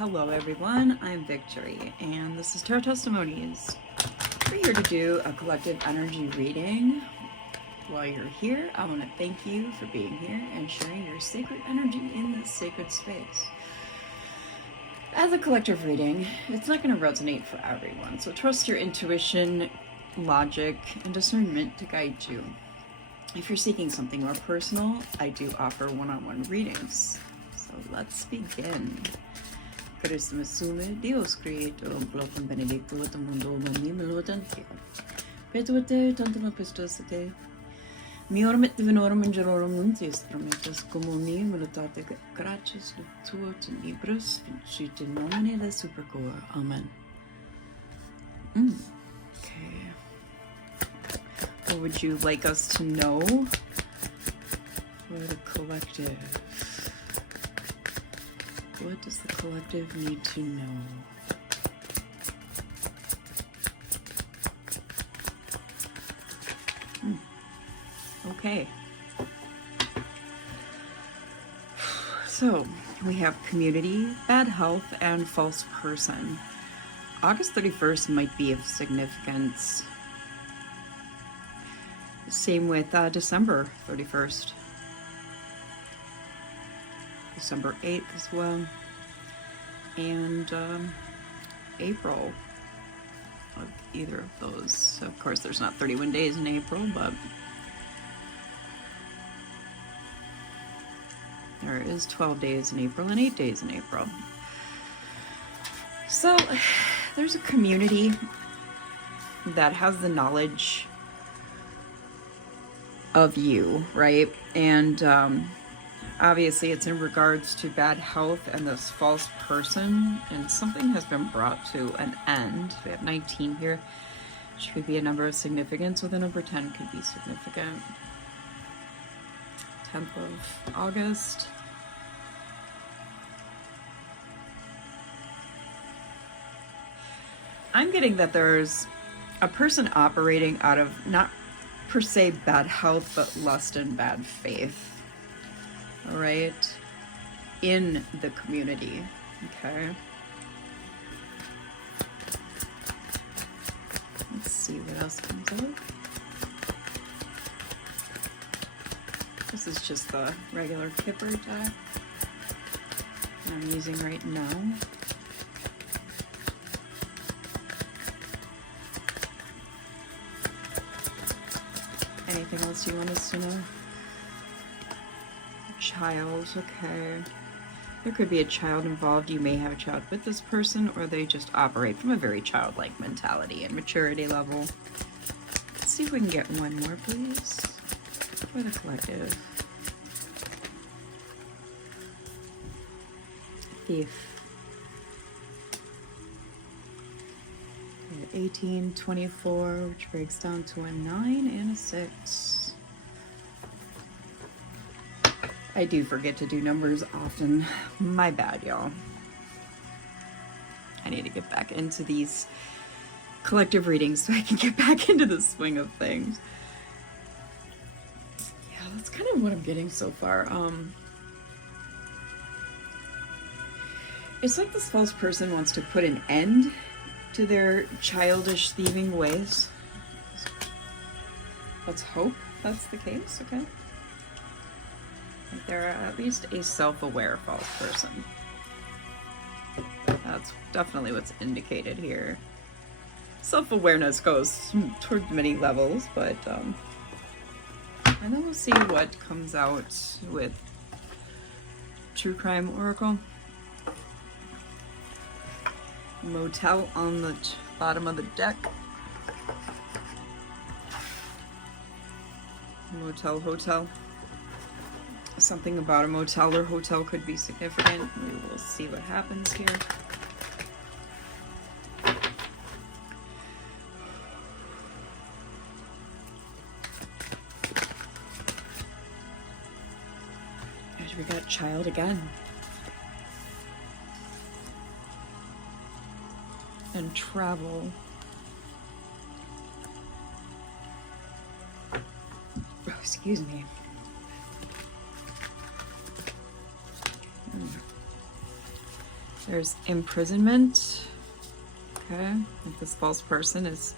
Hello everyone, I'm Victory, and this is Tarot Testimonies. We're here to do a collective energy reading. While you're here, I want to thank you for being here and sharing your sacred energy in this sacred space. As a collective reading, it's not going to resonate for everyone, so trust your intuition, logic, and discernment to guide you. If you're seeking something more personal, I do offer one-on-one readings. So let's begin. Carissima sume, Deus creator, blotem benedictum mundo manimelo tantio. Petuate tantum apostosate. Miorum et divinorum angelorum nuntius prometus communi melutate gratias lutuot libros vincit in nomine le supercor. Amen. Okay. What would you like us to know for the collective? What does the collective need to know? Okay. So, we have community, bad health, and false person. August 31st might be of significance. Same with December 31st. December 8th as well. And April of either of those. Of course, there's not 31 days in April, but there is 12 days in April and 8 days in April. So there's a community that has the knowledge of you, right? And obviously it's in regards to bad health and this false person, and something has been brought to an end. We have 19 here, which could be a number of significance, or the number 10 could be significant. 10th of August. I'm getting that there's a person operating out of not per se bad health, but lust and bad faith. All right, in the community. Okay. Let's see what else comes up. This is just the regular Kipper deck I'm using right now. Anything else you want us to know? Child, okay. There could be a child involved. You may have a child with this person, or they just operate from a very childlike mentality and maturity level. Let's see if we can get one more, please, for the collective. Thief. 18, 24, which breaks down to a 9 and a 6. I do forget to do numbers often. My bad, y'all. I need to get back into these collective readings so I can get back into the swing of things. Yeah, that's kind of what I'm getting so far. It's like this false person wants to put an end to their childish thieving ways. Let's hope that's the case, okay? They're at least a self-aware false person. That's definitely what's indicated here. Self-awareness goes towards many levels, but and then we'll see what comes out with True Crime Oracle. Motel on the bottom of the deck. Motel, hotel. Something about a motel or hotel could be significant. We will see what happens here. And we got child again. And travel. Oh, excuse me. There's imprisonment. Okay, like this false person is,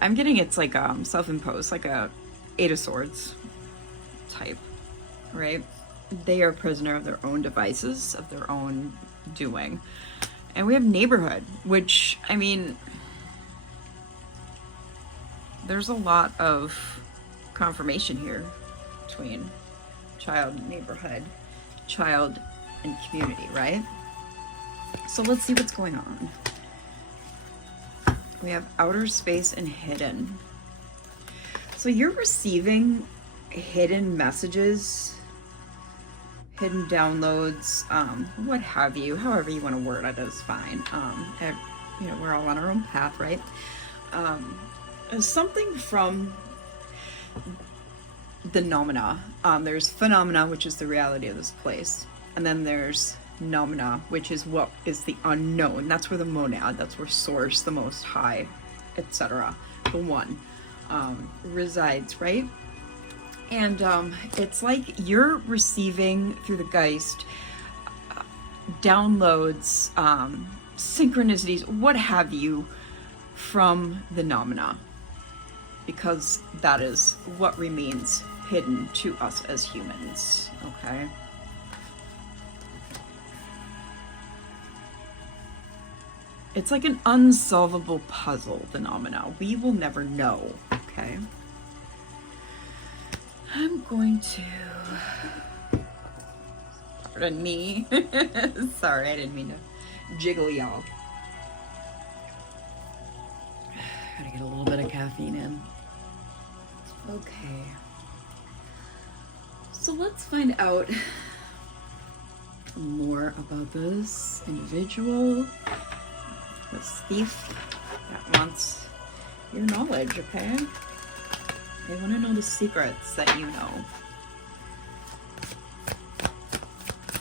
I'm getting it's like self-imposed, like a Eight of Swords type, right? They are a prisoner of their own devices, of their own doing. And we have neighborhood, which, I mean, there's a lot of confirmation here between child and neighborhood, child and community, right? So let's see what's going on. We have outer space and hidden. So you're receiving hidden messages, hidden downloads, what have you, however you want to word it is fine. You know, we're all on our own path, right? Something from the nomina. There's phenomena, which is the reality of this place. And then there's nomina, which is what is the unknown. That's where the monad, that's where source, the most high, etc., the one, resides, right? And it's like you're receiving through the Geist downloads, synchronicities, what have you, from the nomina, because that is what remains hidden to us as humans, okay? It's like an unsolvable puzzle, the nomina. We will never know, okay? I'm going to... Pardon me. Sorry, I didn't mean to jiggle y'all. Gotta get a little bit of caffeine in. Okay. So let's find out more about this individual, this thief that wants your knowledge, okay? They want to know the secrets that you know.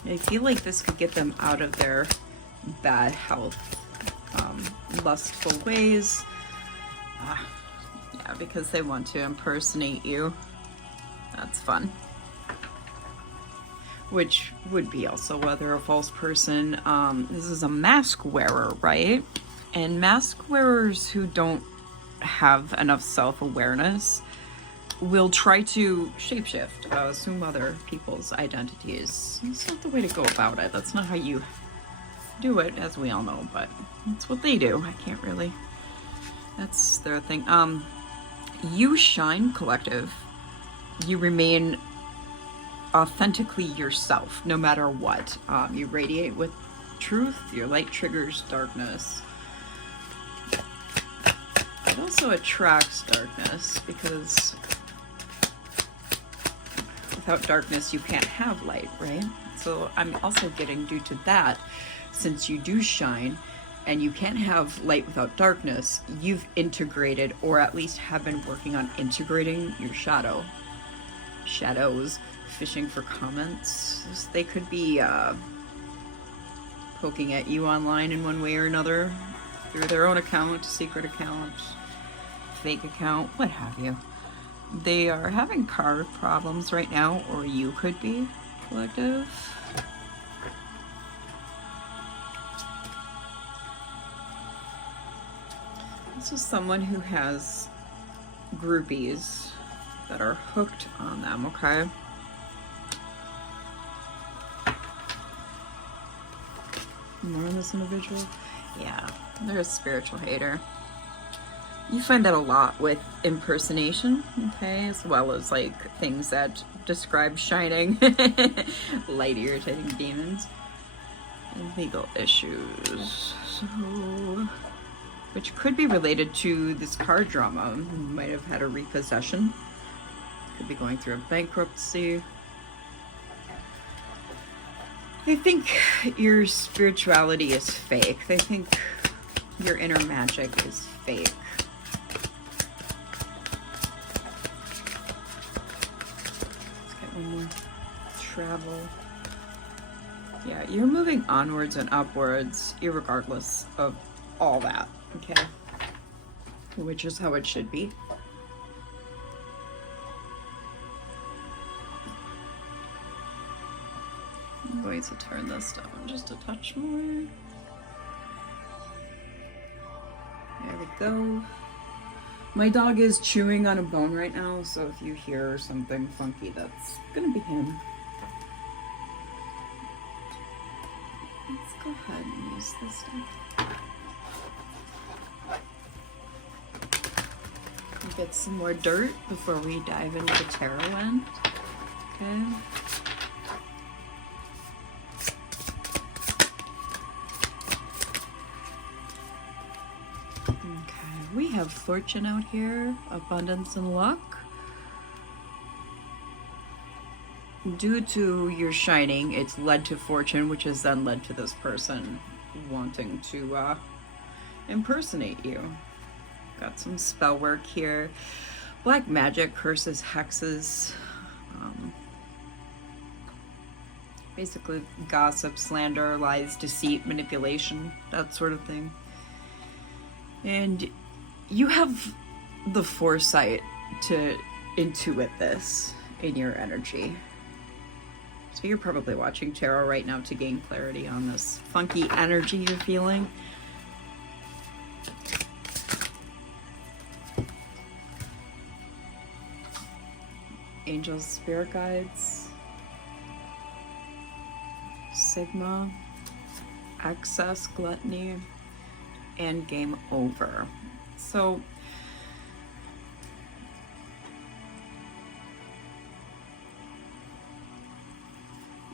I feel like this could get them out of their bad health, lustful ways. Yeah, because they want to impersonate you. That's fun. Which would be also whether a false person, this is a mask wearer, right? And mask wearers who don't have enough self-awareness will try to shapeshift, assume other people's identities. It's not the way to go about it. That's not how you do it, as we all know, but that's what they do. I can't really, that's their thing. You shine, collective. You remain authentically yourself, no matter what. You radiate with truth. Your light triggers darkness. It also attracts darkness, because without darkness you can't have light, right? So I'm also getting, due to that, since you do shine and you can't have light without darkness, you've integrated, or at least have been working on integrating, your shadows, fishing for comments. They could be poking at you online in one way or another, through their own account, secret account, fake account, what have you. They are having car problems right now, or you could be, collective. This is someone who has groupies that are hooked on them, okay? More on this individual? Yeah, they're a spiritual hater. You find that a lot with impersonation, okay, as well as like things that describe shining, light irritating demons, and legal issues. So, which could be related to this car drama. You might have had a repossession. Could be going through a bankruptcy. They think your spirituality is fake. They think your inner magic is fake. More travel. Yeah, you're moving onwards and upwards, irregardless of all that, okay? Which is how it should be. I'm going to turn this down just a touch more. There we go. My dog is chewing on a bone right now, so if you hear something funky, that's gonna be him. Let's go ahead and use this stuff. Get some more dirt before we dive into the tarot end. Okay. We have fortune out here, abundance and luck. Due to your shining, it's led to fortune, which has then led to this person wanting to impersonate you. Got some spell work here. Black magic, curses, hexes. Basically gossip, slander, lies, deceit, manipulation, that sort of thing. And you have the foresight to intuit this in your energy. So you're probably watching tarot right now to gain clarity on this funky energy you're feeling. Angels, spirit guides, Sigma, excess, gluttony, and game over. So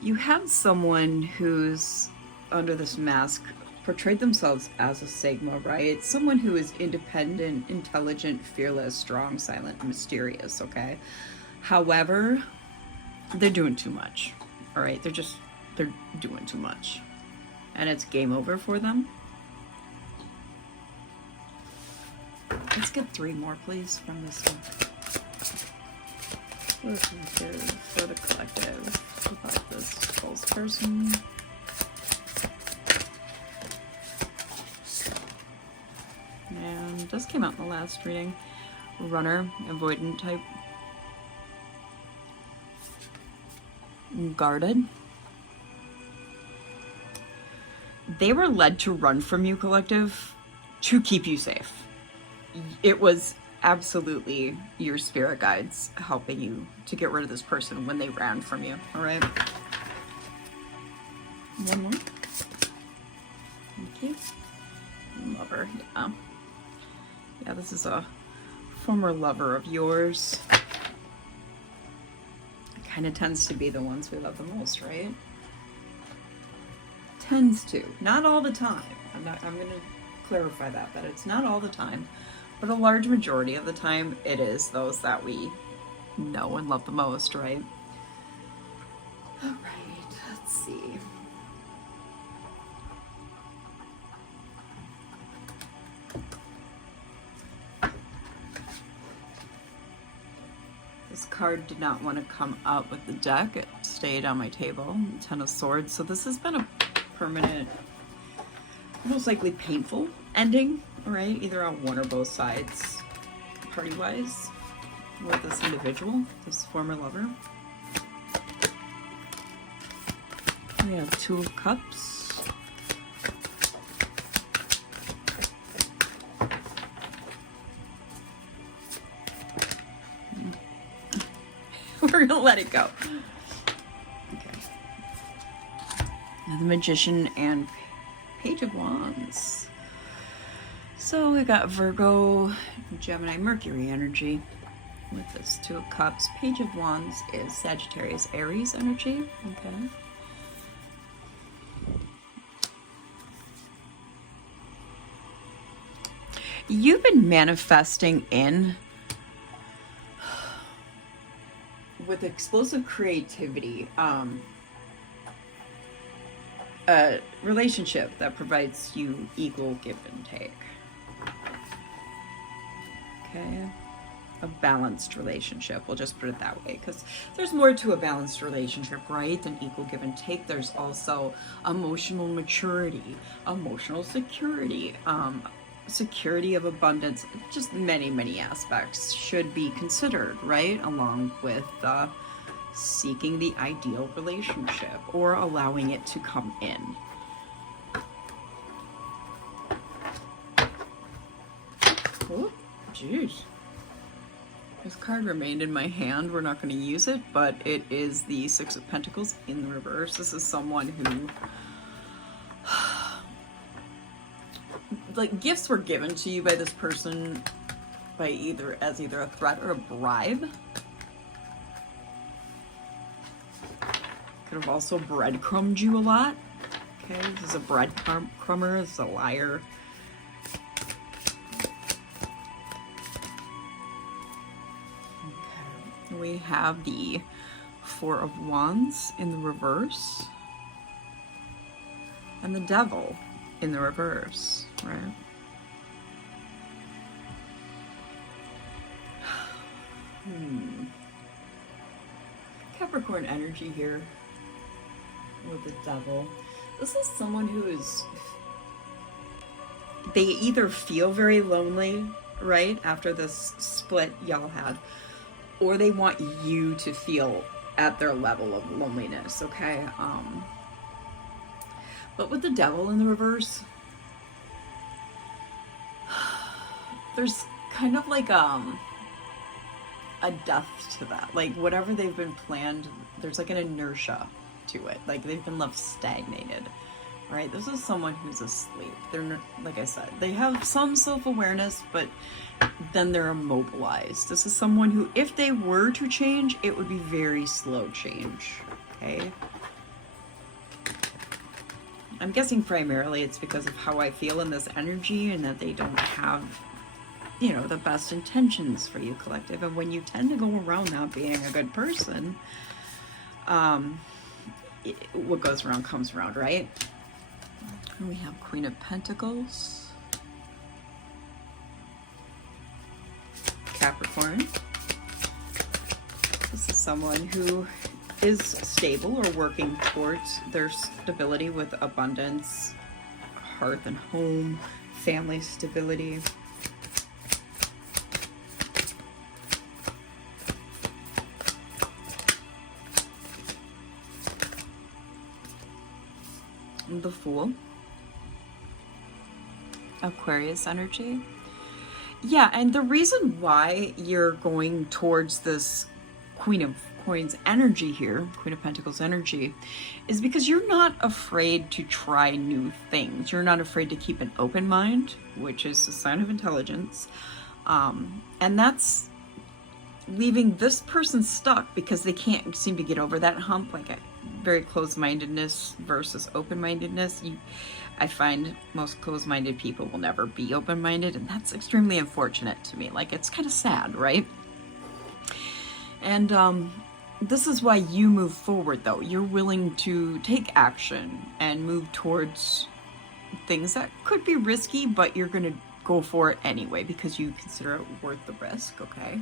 you have someone who's under this mask portrayed themselves as a Sigma, right? Someone who is independent, intelligent, fearless, strong, silent, and mysterious, okay? However, they're doing too much, all right? They're doing too much. And it's game over for them. Let's get 3 more, please, from this one. Listen to for the collective about this false person. And this came out in the last reading. Runner, avoidant type. Guarded. They were led to run from you, collective, to keep you safe. It was absolutely your spirit guides helping you to get rid of this person when they ran from you, all right? One more. Thank you. Lover, yeah. Yeah, this is a former lover of yours. It kind of tends to be the ones we love the most, right? Tends to. Not all the time. I'm going to clarify that it's not all the time. But a large majority of the time, it is those that we know and love the most, right? All right, let's see. This card did not want to come up with the deck. It stayed on my table. 10 of Swords. So this has been a permanent, most likely painful ending. All right, either on one or both sides, party-wise, with this individual, this former lover. We have 2 of Cups. We're gonna let it go. Okay. Now the Magician and Page of Wands. So we got Virgo, Gemini, Mercury energy with this 2 of Cups. Page of Wands is Sagittarius, Aries energy. Okay. You've been manifesting in with explosive creativity, a relationship that provides you equal give and take. Okay, a balanced relationship, we'll just put it that way, because there's more to a balanced relationship, right, than equal give and take. There's also emotional maturity, emotional security, security of abundance. Just many aspects should be considered, right, along with seeking the ideal relationship or allowing it to come in. Jeez. This card remained in my hand. We're not going to use it, but it is the Six of Pentacles in the reverse. This is someone who, like, gifts were given to you by this person by either a threat or a bribe. Could have also breadcrumbed you a lot. Okay, this is a breadcrumber. This is a liar. Okay. We have the Four of Wands in the reverse. And the Devil in the reverse, right? Capricorn energy here with the Devil. This is someone who is, they either feel very lonely, right, after this split y'all had, or they want you to feel at their level of loneliness, okay? But with the Devil in the reverse, there's kind of like a death to that. Like, whatever they've been planned, there's like an inertia to it. Like, they've been left stagnated, right? This is someone who's asleep. They're, like I said, they have some self-awareness, but then they're immobilized. This is someone who, if they were to change, it would be very slow change, okay? I'm guessing primarily it's because of how I feel in this energy and that they don't have, you know, the best intentions for you, collective. And when you tend to go around not being a good person, what goes around comes around, right? And we have Queen of Pentacles, Capricorn. This is someone who is stable or working towards their stability with abundance, hearth and home, family stability. The Fool, Aquarius energy. Yeah, and the reason why you're going towards this Queen of Coins energy here, Queen of Pentacles energy, is because you're not afraid to try new things. You're not afraid to keep an open mind, which is a sign of intelligence. And that's leaving this person stuck because they can't seem to get over that hump, like a very closed-mindedness versus open-mindedness. I find most closed-minded people will never be open-minded, and that's extremely unfortunate to me. Like, it's kind of sad, right? And this is why you move forward, though. You're willing to take action and move towards things that could be risky, but you're going to go for it anyway because you consider it worth the risk, okay?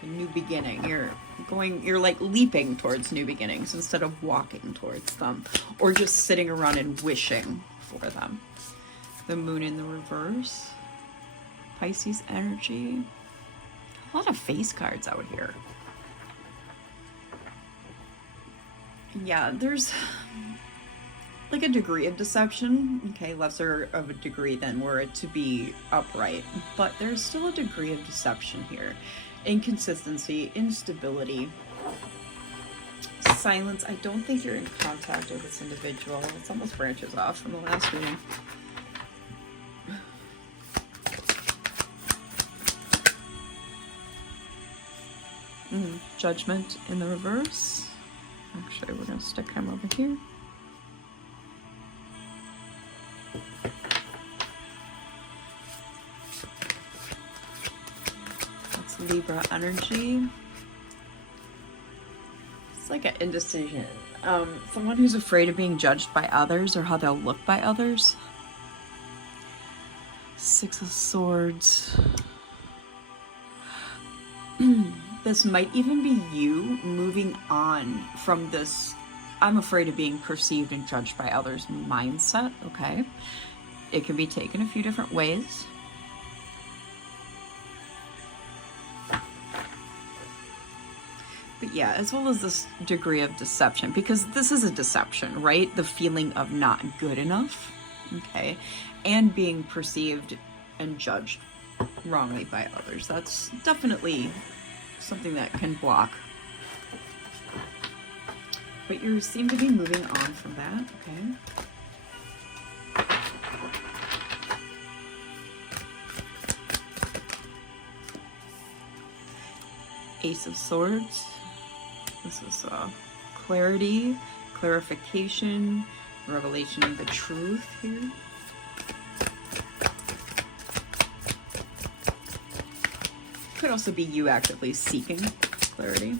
A new beginning. You're like leaping towards new beginnings instead of walking towards them or just sitting around and wishing for them. The Moon in the reverse, Pisces energy. A lot of face cards out here. Yeah, there's like a degree of deception, okay, lesser of a degree than were it to be upright, but there's still a degree of deception here. Inconsistency, instability, silence. I don't think you're in contact with this individual. It's almost branches off from the last reading. Judgment in the reverse. Actually, we're going to stick him over here. Libra energy. It's like an indecision. Someone who's afraid of being judged by others or how they'll look by others. Six of Swords. This might even be you moving on from this I'm afraid of being perceived and judged by others mindset, okay? It can be taken a few different ways. But yeah, as well as this degree of deception, because this is a deception, right? The feeling of not good enough, okay? And being perceived and judged wrongly by others. That's definitely something that can block. But you seem to be moving on from that, okay? Ace of Swords. This is clarity, clarification, revelation of the truth here. Could also be you actively seeking clarity,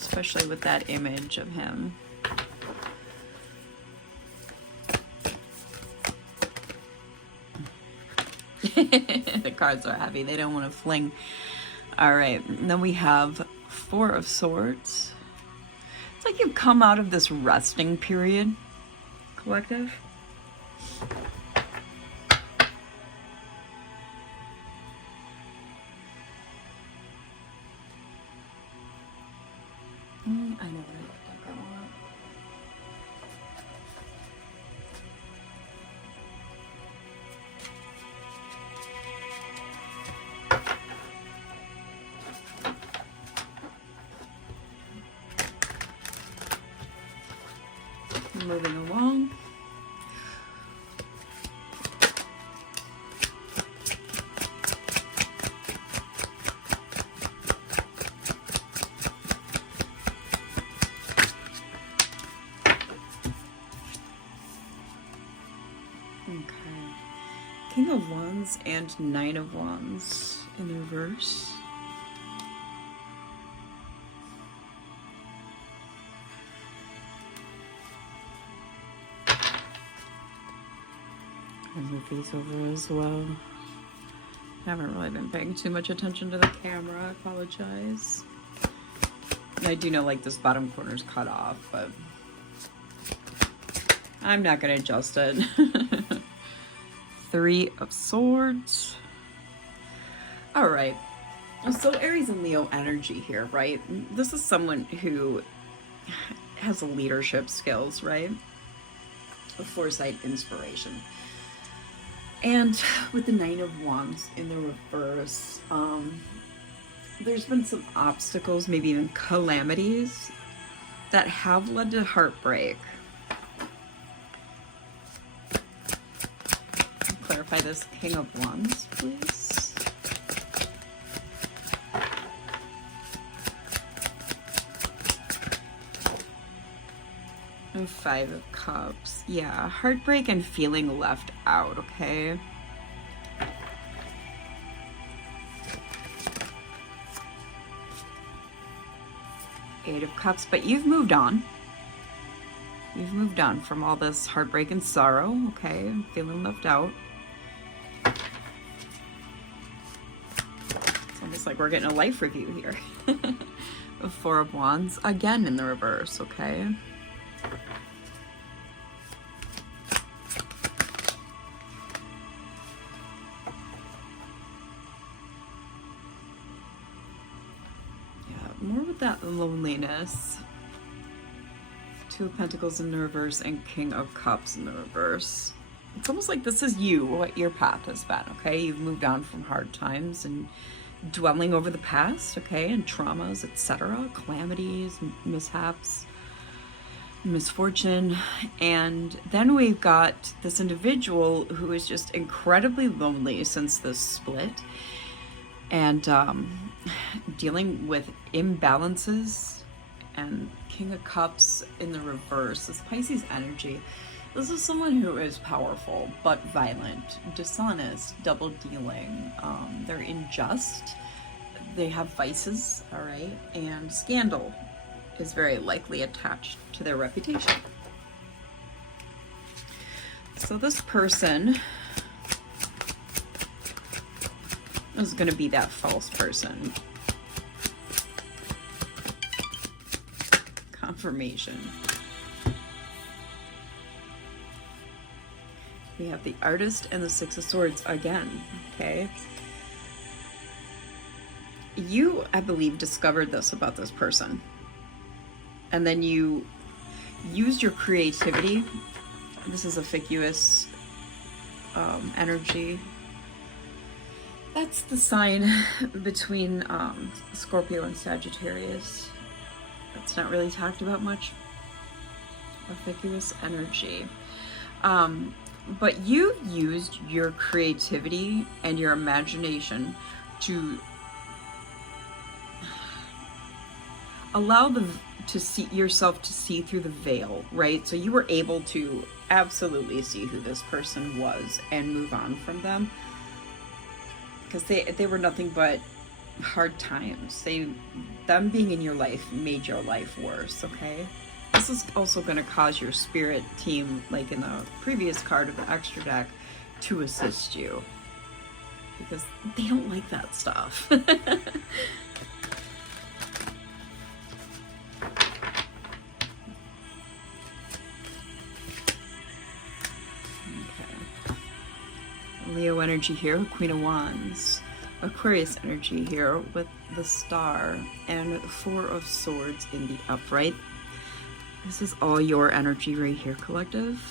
especially with that image of him. The cards are heavy. They don't want to fling. All right. And then we have Four of Swords. It's like you've come out of this resting period, collective. I know what I got. Moving along. Okay. King of Wands and Nine of Wands in the reverse. I'll move these over as well. I haven't really been paying too much attention to the camera. I apologize. I do know like this bottom corner's cut off, but I'm not gonna adjust it. Three of Swords. All right. So Aries and Leo energy here, right? This is someone who has leadership skills, right? Foresight, inspiration. And with the Nine of Wands in the reverse, there's been some obstacles, maybe even calamities that have led to heartbreak. Clarify this King of Wands, please. And Five of Cups. Yeah, heartbreak and feeling left out, okay? Eight of Cups, but you've moved on. You've moved on from all this heartbreak and sorrow, okay? Feeling left out. It's almost like we're getting a life review here. Four of Wands, again in the reverse, okay? More with that loneliness. Two of Pentacles in the reverse and King of Cups in the reverse. It's almost like this is you, what your path has been, okay? You've moved on from hard times and dwelling over the past, okay? And traumas, etc., calamities, mishaps, misfortune. And then we've got this individual who is just incredibly lonely since this split. And dealing with imbalances and King of Cups in the reverse, this Pisces energy. This is someone who is powerful but violent, dishonest, double dealing. They're unjust. They have vices, all right, and scandal is very likely attached to their reputation. So this person is going to be that false person. Confirmation. We have the Artist and the Six of Swords again, okay? You, I believe, discovered this about this person. And then you used your creativity This is a ficus energy. That's the sign between Scorpio and Sagittarius. That's not really talked about much. A ficus energy. But you used your creativity and your imagination to allow to see yourself to see through the veil, right? So you were able to absolutely see who this person was and move on from them, because they were nothing but hard times. Them being in your life made your life worse, okay? This is also going to cause your spirit team, like in the previous card of the extra deck, to assist you, because they don't like that stuff. Leo energy here, Queen of Wands. Aquarius energy here with the Star and Four of Swords in the upright. This is all your energy right here, collective.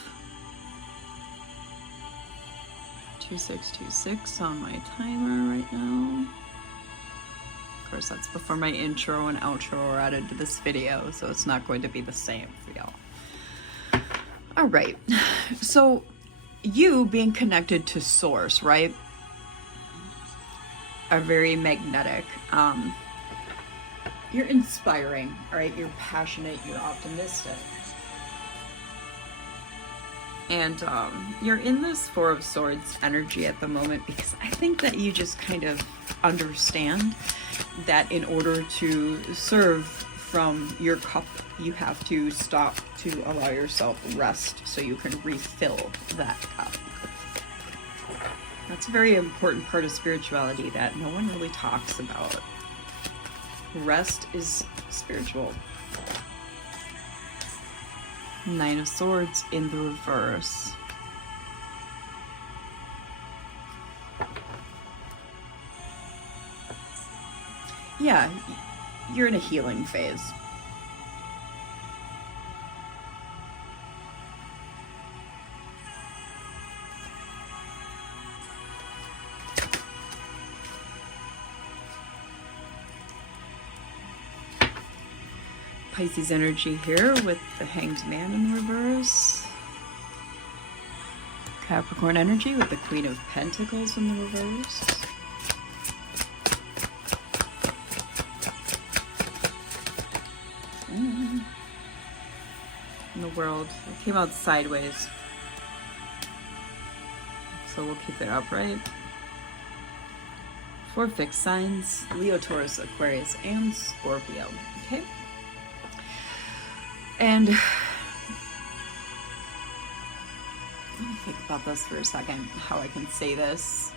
2626 on my timer right now. Of course, that's before my intro and outro are added to this video, so it's not going to be the same for y'all. All right, so you being connected to source, right, are very magnetic. You're inspiring, all right? You're passionate, you're optimistic. And you're in this Four of Swords energy at the moment, because I think that you just kind of understand that in order to serve from your cup, you have to stop to allow yourself rest so you can refill that cup. That's a very important part of spirituality that no one really talks about. Rest is spiritual. Nine of Swords in the reverse. Yeah, you're in a healing phase. Pisces energy here with the Hanged Man in the reverse. Capricorn energy with the Queen of Pentacles in the reverse. In the World. It came out sideways, so we'll keep it upright. 4 fixed signs: Leo, Taurus, Aquarius, and Scorpio. Okay? And let me think about this for a second, how I can say this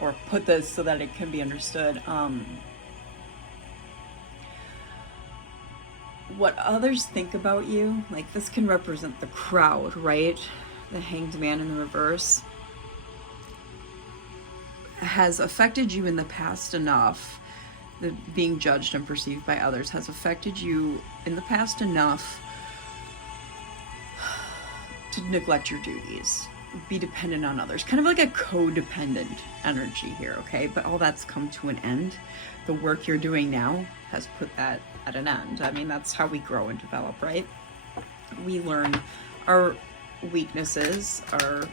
or put this so that it can be understood. What others think about you, like this can represent the crowd, right? The Hanged Man in the reverse has affected you in the past enough. The being judged and perceived by others has affected you in the past enough to neglect your duties, be dependent on others, kind of like a codependent energy here, okay? But all that's come to an end. The work you're doing now has put that at an end. I mean, that's how we grow and develop, right? We learn our weaknesses, our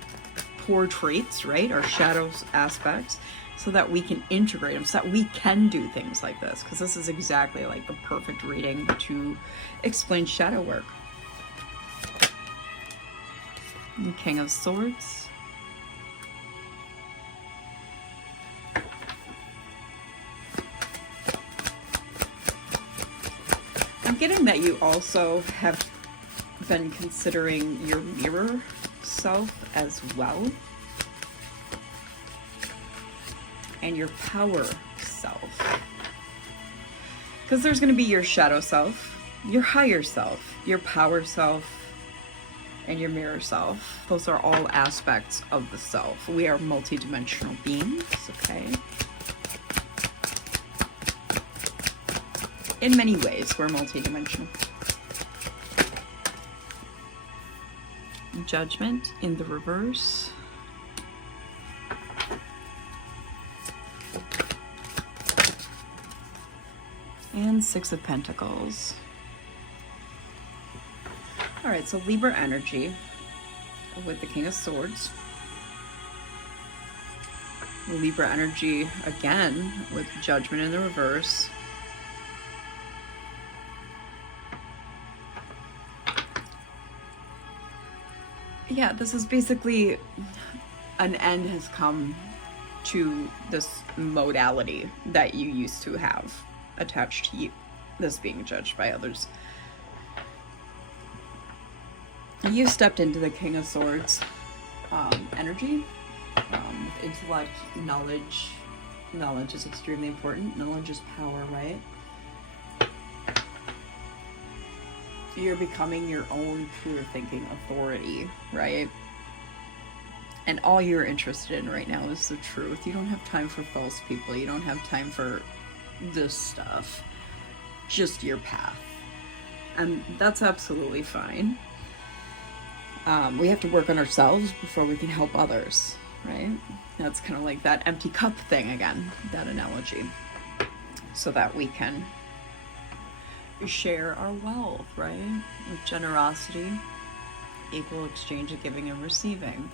poor traits, right? Our shadows aspects, so that we can integrate them, so that we can do things like this, because this is exactly like the perfect reading to explain shadow work. The King of Swords. I'm getting that you also have been considering your mirror self as well, and your power self, because there's going to be your shadow self, your higher self, your power self, and your mirror self. Those are all aspects of the self. We are multidimensional beings, okay? In many ways, we're multidimensional. Judgment in the reverse. And Six of Pentacles. All right, so Libra energy with the King of Swords. Libra energy again with Judgment in the reverse. Yeah, this is basically an end has come to this modality that you used to have attached to you, this being judged by others. You stepped into the King of Swords energy. Intellect, knowledge. Knowledge is extremely important. Knowledge is power, right? You're becoming your own pure thinking authority, right? And all you're interested in right now is the truth. You don't have time for false people. You don't have time for this stuff. Just your path. And that's absolutely fine. We have to work on ourselves before we can help others, right? That's kind of like that empty cup thing again, that analogy. So that we can share our wealth, right? With generosity, equal exchange of giving and receiving.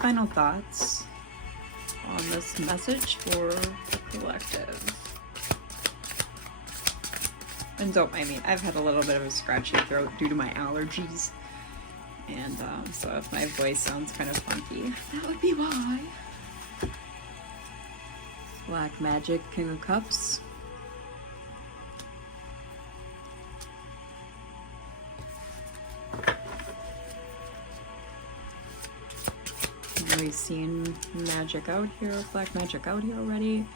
Final thoughts on this message for the collective. And don't mind me, I've had a little bit of a scratchy throat due to my allergies. And so if my voice sounds kind of funky, that would be why. Black Magic, King of Cups. We've seen magic out here, black magic out here already.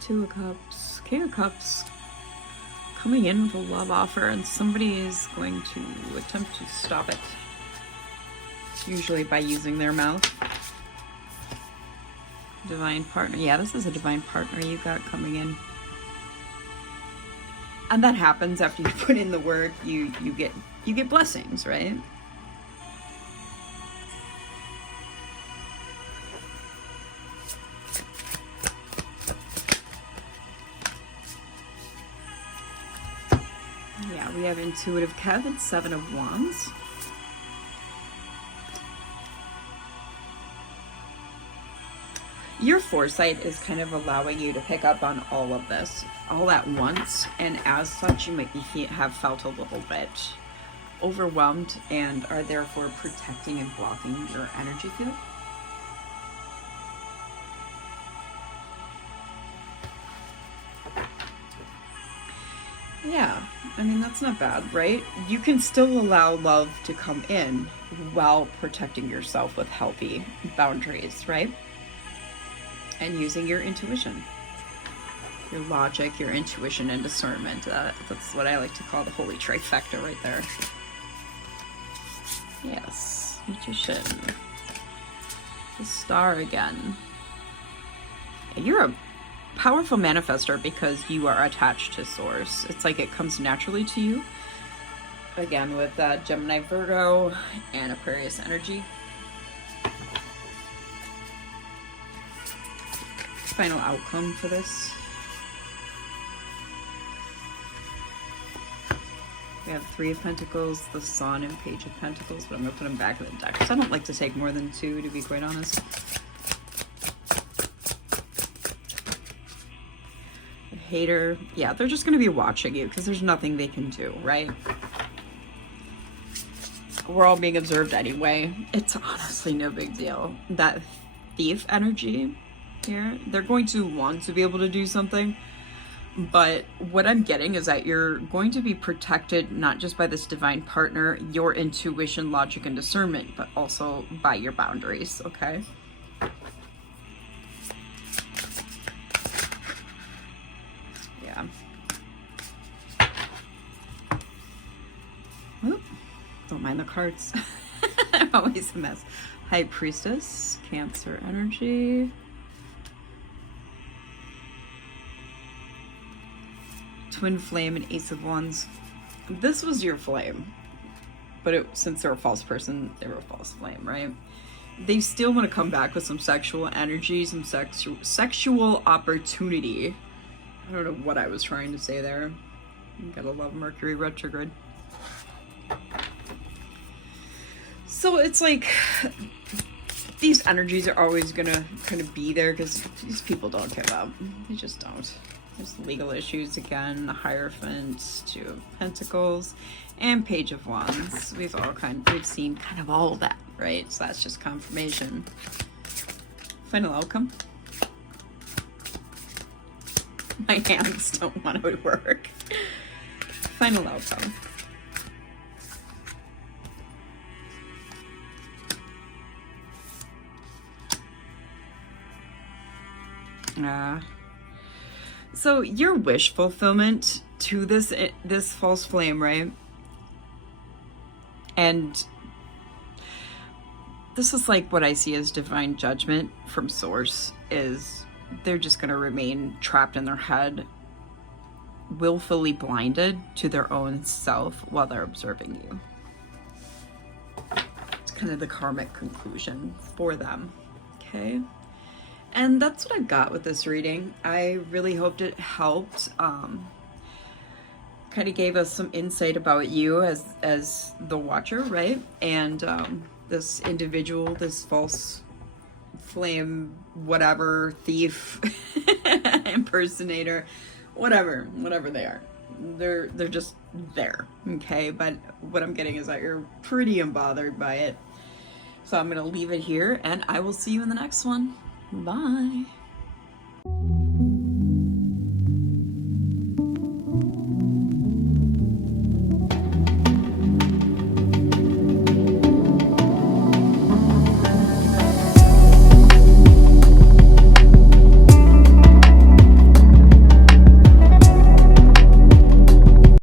Two of Cups, King of Cups coming in with a love offer, and somebody is going to attempt to stop it. Usually by using their mouth. Divine partner. Yeah, this is a divine partner you got coming in. And that happens after you put in the work. You get blessings, right? Yeah, we have intuitive Kev and Seven of Wands. Your foresight is kind of allowing you to pick up on all of this all at once, and as such you might have felt a little bit overwhelmed and are therefore protecting and blocking your energy field. Yeah, I mean, that's not bad, right? You can still allow love to come in while protecting yourself with healthy boundaries, right? And using your intuition, your logic, your intuition, and discernment. That's what I like to call the holy trifecta right there. Yes, Magician. The Star again. You're a powerful manifester because you are attached to Source. It's like it comes naturally to you. Again, with Gemini, Virgo, and Aquarius energy. Final outcome for this. We have Three of Pentacles, the Sun, and Page of Pentacles, but I'm going to put them back in the deck because I don't like to take more than two, to be quite honest. The Hater, yeah, they're just going to be watching you because there's nothing they can do, right? We're all being observed anyway. It's honestly no big deal. That Thief energy here, they're going to want to be able to do something, but what I'm getting is that you're going to be protected not just by this divine partner, your intuition, logic, and discernment, but also by your boundaries, okay? Yeah. Oop, don't mind the cards. Always a mess. High Priestess, Cancer energy. Twin Flame and Ace of Wands. This was your flame. But since they're a false person, they were a false flame, right? They still want to come back with some sexual energy, some sexual opportunity. I don't know what I was trying to say there. You gotta love Mercury retrograde. So it's like these energies are always gonna kind of be there because these people don't give up. They just don't. There's legal issues again, the Hierophant, Two of Pentacles, and Page of Wands. We've seen kind of all of that, right? So that's just confirmation. Final outcome. My hands don't want to work. Final outcome. So your wish fulfillment to this false flame, right? And this is like what I see as divine judgment from source, is they're just going to remain trapped in their head, willfully blinded to their own self while they're observing you. It's kind of the karmic conclusion for them. Okay. And that's what I got with this reading. I really hoped it helped. Kind of gave us some insight about you as the watcher, right? And this individual, this false flame, whatever, thief, impersonator, whatever they are. They're just there, okay? But what I'm getting is that you're pretty unbothered by it. So I'm gonna leave it here, and I will see you in the next one. Bye.